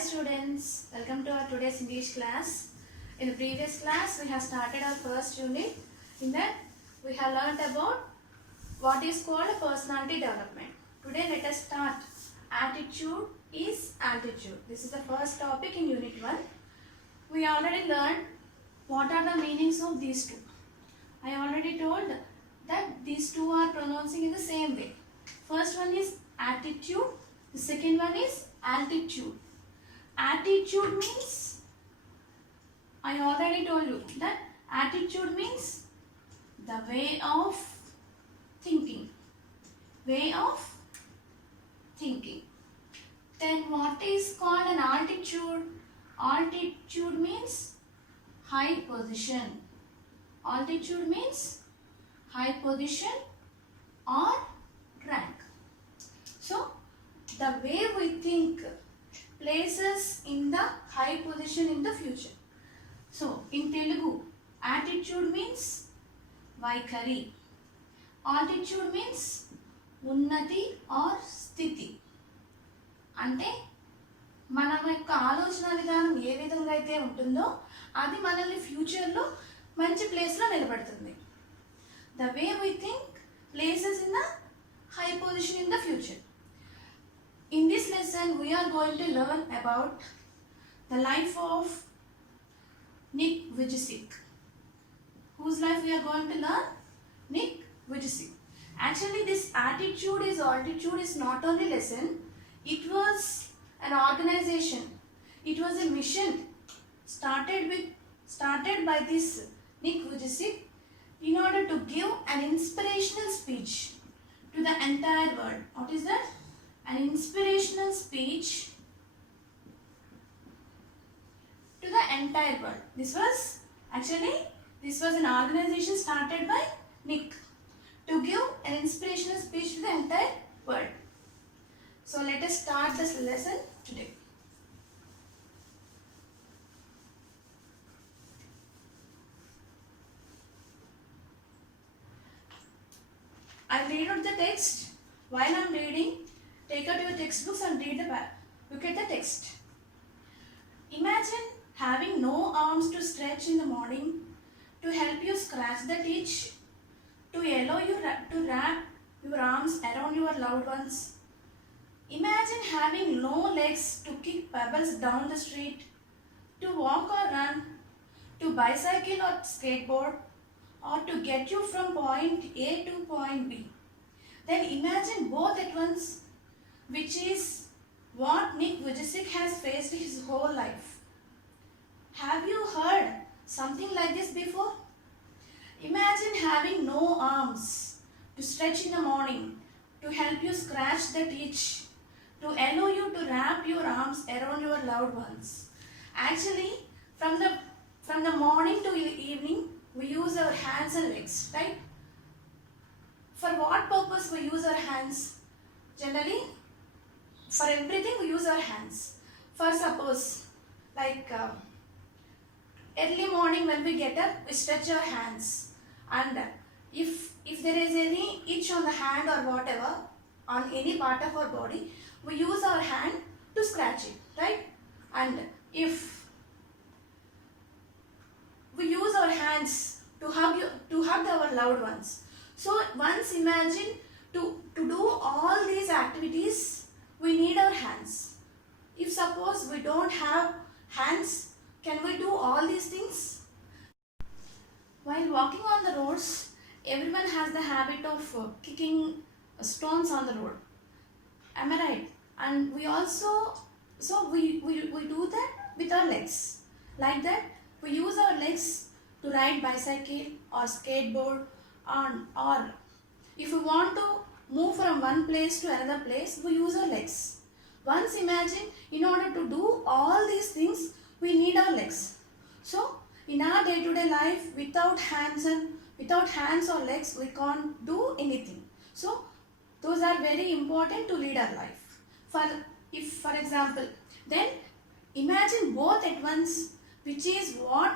students, welcome to our today's English class. In the previous class we have started our first unit. In that we have learnt about what is called personality development. Today let us start attitude is altitude. This is the first topic in unit 1. We already learned what are the meanings of these two. I already told that these two are pronouncing in the same way. First one is attitude, the second one is altitude. Attitude means, I already told you that attitude means the way of thinking. Way of thinking. Then what is called an altitude? Altitude means high position. Altitude means high position or rank. So, the way we think places in the high position in the future. So, in Telugu, attitude means Vaikari. Altitude means Unnati or Sthiti. అంటే మన యొక్క ఆలోచన విధానం ఏ విధంగా అయితే ఉంటుందో అది మనల్ని ఫ్యూచర్లో మంచి ప్లేస్లో నిలబెడుతుంది. The way we think places in the high position in the future. In this lesson, we are going to learn about the life of Nick Vujicic. Whose life we are going to learn? Nick Vujicic. Actually, this attitude is altitude is not only lesson. It was an organization. It was a mission started by this Nick Vujicic in order to give an inspirational speech to the entire world. What is that? An inspirational speech to the entire world. This was an organization started by Nick to give an inspirational speech to the entire world. So let us start this lesson today. I'll read out the text. While I'm reading, take out your textbooks and read the back. Look at the text. Imagine having no arms to stretch in the morning to help you scratch the itch, to allow you to wrap your arms around your loved ones. Imagine having no legs to kick pebbles down the street, to walk or run, to bicycle or skateboard, or to get you from point A to point B. Then imagine both at once, which is what Nick Vujicic has faced his whole life. Have you heard something like this before? Imagine having no arms to stretch in the morning, to help you scratch that itch, to allow you to wrap your arms around your loved ones. Actually, from the morning to evening, we use our hands and legs, right? For what purpose we use our hands? Generally, for everything we use our hands. For suppose, like early morning when we get up, we stretch our hands, and if there is any itch on the hand or whatever, on any part of our body, we use our hand to scratch it, right? And if we use our hands to hug our loved ones. So once imagine to do all these activities, we need our hands. If suppose we don't have hands, can we do all these things? While walking on the roads, everyone has the habit of kicking stones on the road. Am I right? And we also, we do that with our legs. Like that, we use our legs to ride bicycle or skateboard, or if we want to move from one place to another place, we use our legs. Once imagine, in order to do all these things, we need our legs. So, in our day-to-day life, without hands or legs, we can't do anything. So, those are very important to lead our life. For example, then imagine both at once, which is what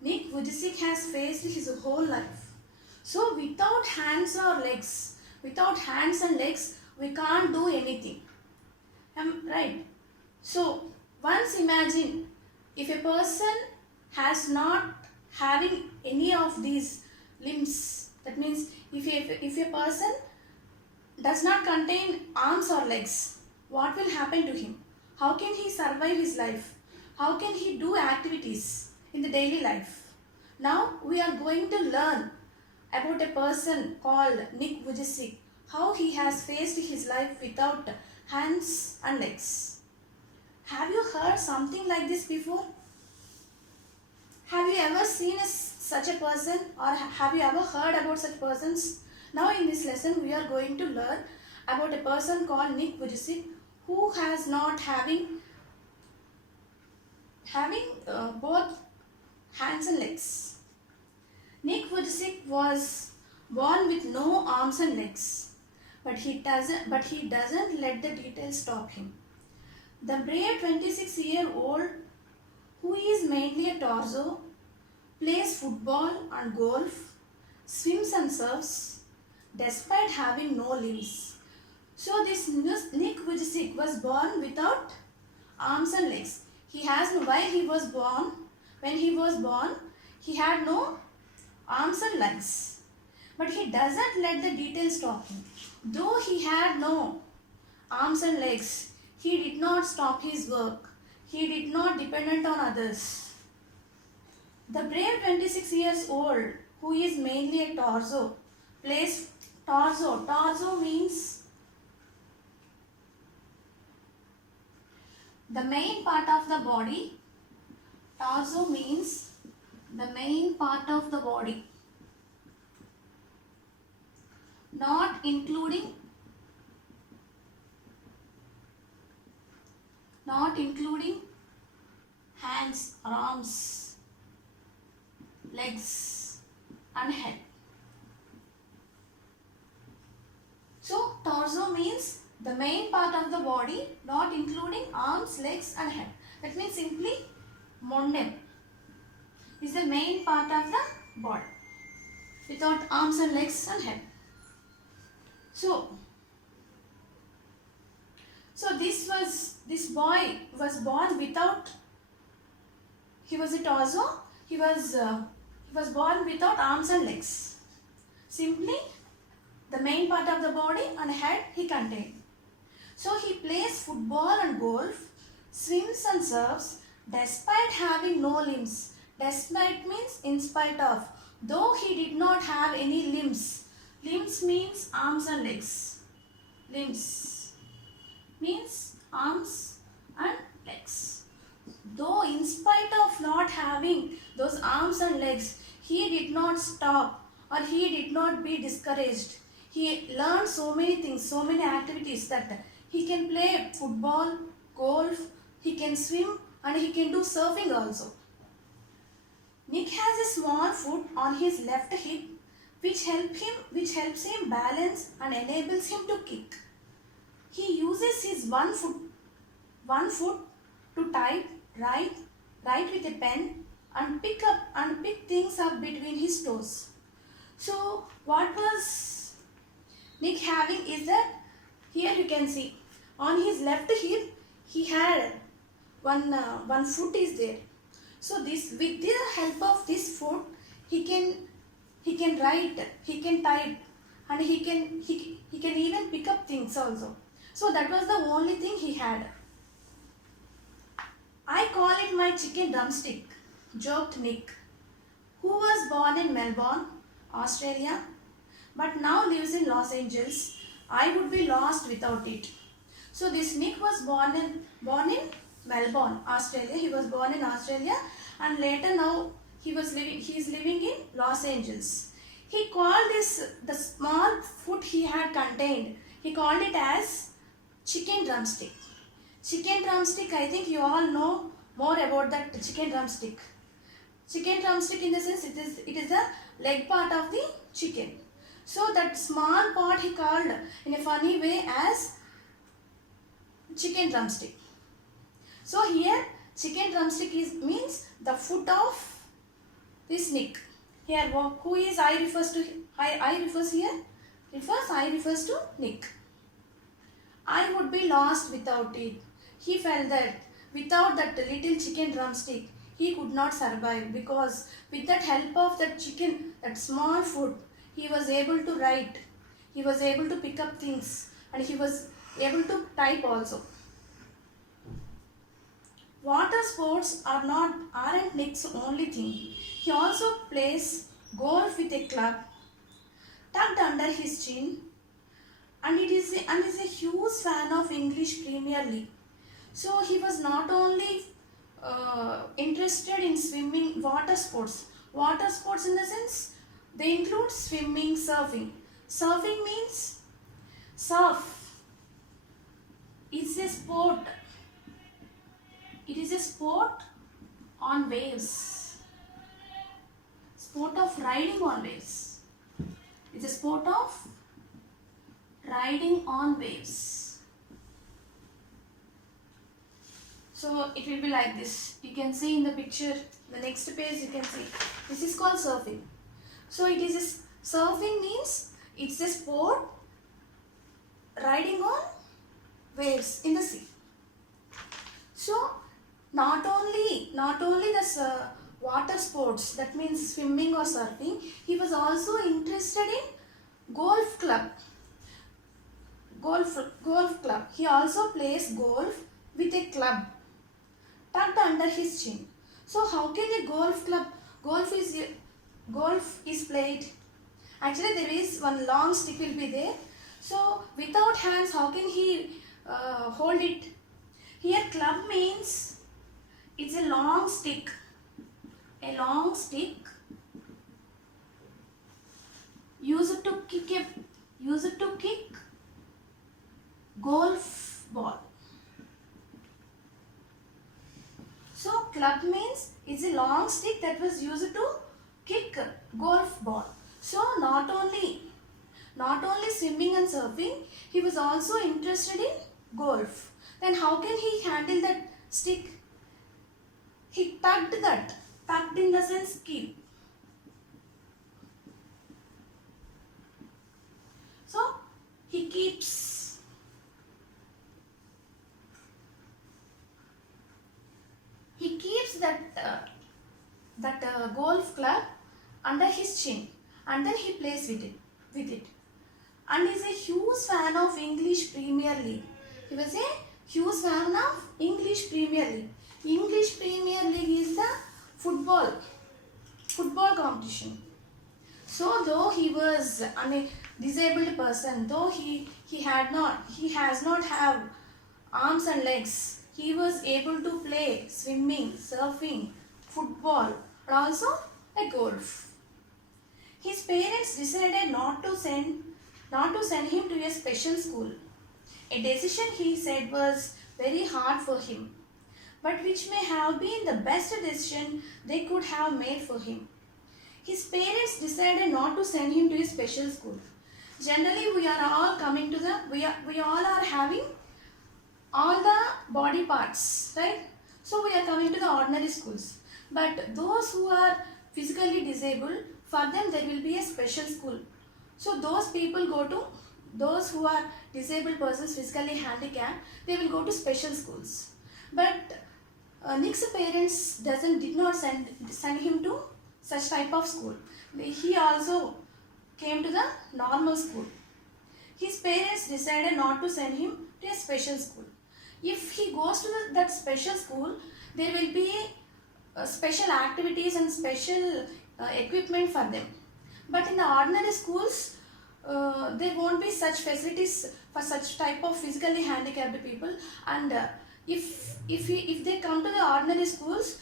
Nick Vujicic has faced his whole life. So without hands and legs, we can't do anything. Right? So Once imagine, if a person has not having any of these limbs, that means if a person does not contain arms or legs, what will happen to him? How can he survive his life? How can he do activities in the daily life? Now we are going to learn about a person called Nick Vujicic, how he has faced his life without hands and legs. Have you heard something like this before? Have you ever seen such a person, or have you ever heard about such persons? Now in this lesson we are going to learn about a person called Nick Vujicic, who has not having both hands and legs. Nick Vujicic was born with no arms and legs, but he doesn't let the details stop him. The brave 26-year-old, who is mainly a torso, plays football and golf, swims and surfs, despite having no limbs. So this Nick Vujicic was born without arms and legs. When he was born, he had no arms and legs. But he doesn't let the details stop him. Though he had no arms and legs, he did not stop his work. He did not depend on others. The brave 26 years old, who is mainly a torso, plays torso. Torso means the main part of the body. Torso means the main part of the body, not including hands, arms, legs and head. So torso means the main part of the body, not including arms, legs and head. That means simply mondem is the main part of the body without arms and legs and head. So this boy was born without, he was a torso, he was born without arms and legs. Simply the main part of the body and head he contained. So he plays football and golf, swims and surfs, despite having no limbs. Despite means in spite of. Though he did not have any limbs. Limbs means arms and legs. Limbs means arms and legs. Though in spite of not having those arms and legs, he did not stop or he did not be discouraged. He learned so many things, so many activities, that he can play football, golf, he can swim and he can do surfing also. Nick has a small foot on his left hip which helps him balance and enables him to kick. He uses his one foot to type, write with a pen and pick things up between his toes. So what was Nick having is that, here you can see on his left hip he had one foot is there. So this, with the help of this foot, he can write, he can type and he can even pick up things also. So that was the only thing he had. I call it my chicken drumstick, joked Nick, who was born in Melbourne, Australia, but now lives in Los Angeles. I would be lost without it. So this Nick was born in Melbourne, Australia. He was born in Australia and later now he is living in Los Angeles. He called the small foot he had contained, he called it as chicken drumstick. Chicken drumstick, I think you all know more about that chicken drumstick. Chicken drumstick in the sense it is the leg part of the chicken. So that small part he called in a funny way as chicken drumstick. So here chicken drumstick means the foot of this Nick. Here who is I refers to, I refers here, I refers to Nick. I would be lost without it. He felt that without that little chicken drumstick, he could not survive, because with that help of that chicken, that small food, he was able to write, he was able to pick up things, and he was able to type also. Water sports aren't Nick's only thing. He also plays golf with a club tucked under his chin, and is a huge fan of English Premier League. So he was not only interested in swimming, water sports. Water sports in the sense they include swimming, surfing. Surfing means surf. It's a sport. It is a sport on waves. Sport of riding on waves. It's a sport of riding on waves. So it will be like this. You can see in the picture, the next page you can see. This is called surfing. So it is surfing means it's a sport riding on waves in the sea. So not only this water sports, that means swimming or surfing, he was also interested in golf club. Golf club. He also plays golf with a club tucked under his chin. So how can a golf club, golf is played? Actually there is one long stick will be there. So without hands, how can he hold it? Here club means it's a long stick. A long stick used to kick golf ball. So club means it's a long stick that was used to kick golf ball. So not only swimming and surfing, he was also interested in golf. Then how can he handle that stick? He tucked in the sense keep. So he keeps that golf club under his chin, and then he plays with it. And is a huge fan of English Premier League. He was a huge fan of English Premier League. English Premier League is the football competition. So though he was a disabled person, though he has not have arms and legs, he was able to play swimming, surfing, football, and also a golf. His parents decided not to send him to a special school. A decision he said was very hard for him, but which may have been the best decision they could have made for him. His parents decided not to send him to a special school. Generally, we are all coming to we all are having all the body parts, right? So we are coming to the ordinary schools. But those who are physically disabled, for them there will be a special school. So those who are disabled persons, physically handicapped, they will go to special schools. But Nick's parents did not send him to such type of school. He also came to the normal school. His parents decided not to send him to a special school. If he goes to that special school, there will be special activities and special equipment for them. But in the ordinary schools, there won't be such facilities for such type of physically handicapped people. And if they come to the ordinary schools,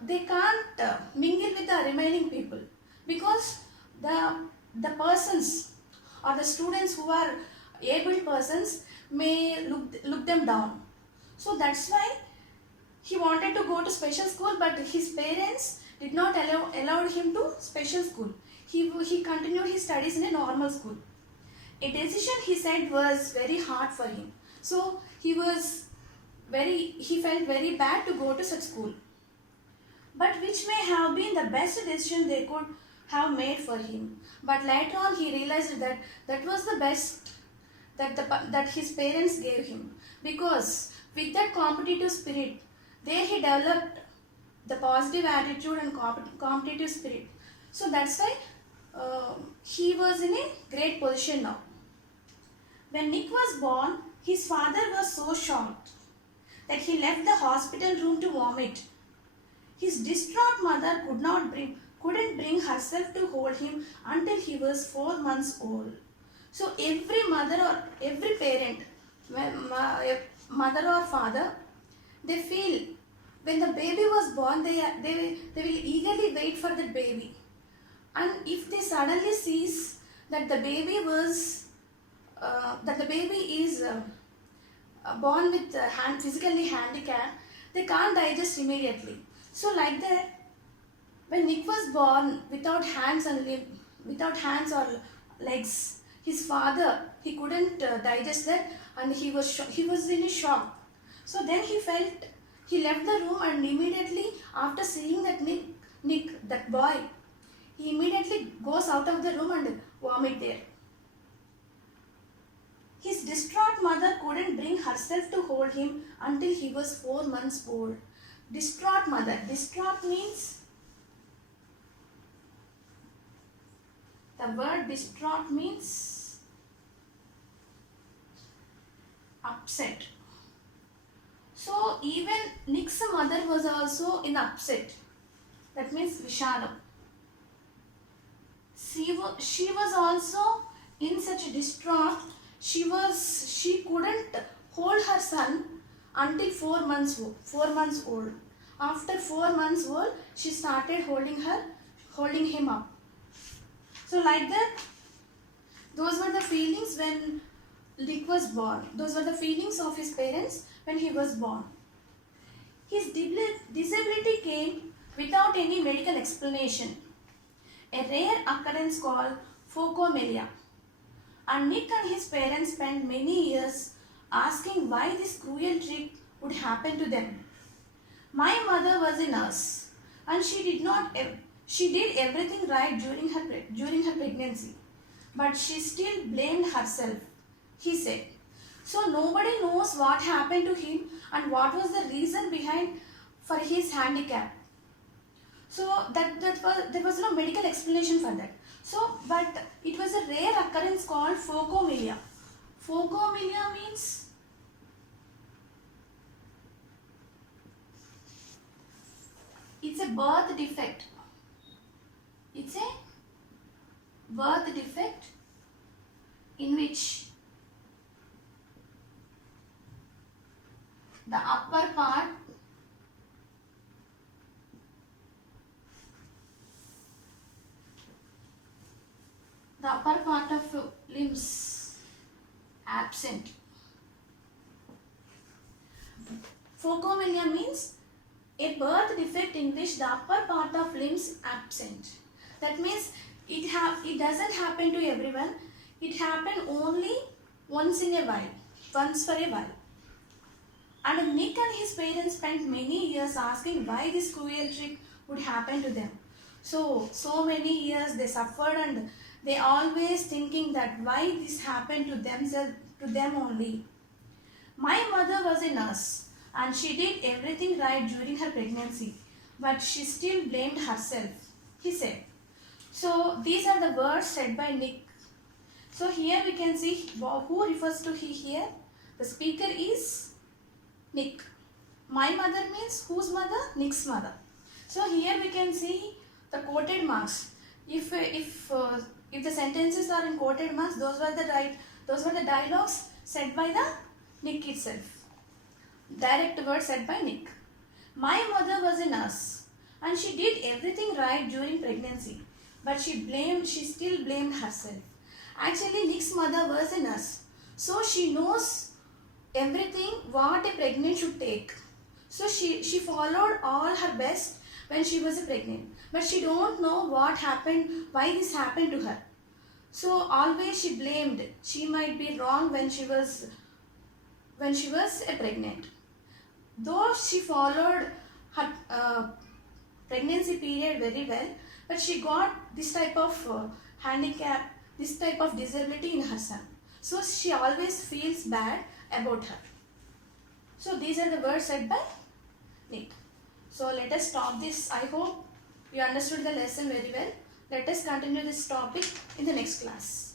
they can't mingle with the remaining people, because the persons or the students who are able persons may look them down. So that's why he wanted to go to special school, but his parents did not allow him to special school. He continued his studies in a normal school. A decision he said was very hard for him. So he felt very bad to go to such school, but which may have been the best decision they could have made for him. But later on he realized that was the best that his parents gave him, because with that competitive spirit, there he developed the positive attitude and competitive spirit. So that's why he was in a great position now. When Nick was born, his father was so shocked that he left the hospital room to vomit. His distraught mother couldn't bring herself to hold him until he was 4 months old. So every mother or every parent, mother or father, they feel when the baby was born, they will eagerly wait for the baby. And if they suddenly sees that the baby is born with physically handicapped, they can't digest immediately. So like that, when Nick was born without hands or legs, his father, he couldn't digest that, and he was in a shock. So then he left the room, and immediately after seeing that Nick, that boy, he immediately goes out of the room and vomit there. His distraught mother couldn't bring herself to hold him until he was 4 months old. Distraught mother. Distraught means, the word distraught means upset. So even Nick's mother was also in upset. That means Vishadam. She was also in such distraught. She couldn't hold her son until 4 months old. After 4 months old, she started holding him up. So like that, those were the feelings when Nick was born. Those were the feelings of his parents when he was born. His disability came without any medical explanation. A rare occurrence called phocomelia. And Nick and his parents spent many years asking why this cruel trick would happen to them. My mother was a nurse, and she did everything right during her pregnancy, but she still blamed herself, he said. So nobody knows what happened to him and what was the reason behind for his handicap. So there was no medical explanation for that. So, but it was a rare occurrence called phocomelia. Phocomelia means it's a birth defect. It's a birth defect in which the upper part of limbs absent. Phocomelia means a birth defect in which the upper part of limbs absent. That means it doesn't happen to everyone. It happens only once for a while. And Nick and his parents spent many years asking why this cruel trick would happen to them. So many years they suffered, and they always thinking that why this happened to them only. My mother was a nurse, and she did everything right during her pregnancy, but she still blamed herself, he said. So these are the words said by Nick. So here we can see who refers to he here. The speaker is Nick. My mother means whose mother? Nick's mother. So here we can see the quoted marks. If the sentences are in quoted marks, those were the dialogues said by the Nick itself. Direct words said by Nick. My mother was a nurse, and she did everything right during pregnancy, but she still blamed herself. Actually, Nick's mother was a nurse, so she knows everything what a pregnant should take. So she followed all her best when she was pregnant, but she don't know what happened, why this happened to her. So always she blamed. She might be wrong when she was pregnant. Though she followed her pregnancy period very well, but she got this type of handicap, this type of disability in her son. So she always feels bad about her. So these are the words said by Nick. So let us stop this. I hope you understood the lesson very well. Let us continue this topic in the next class.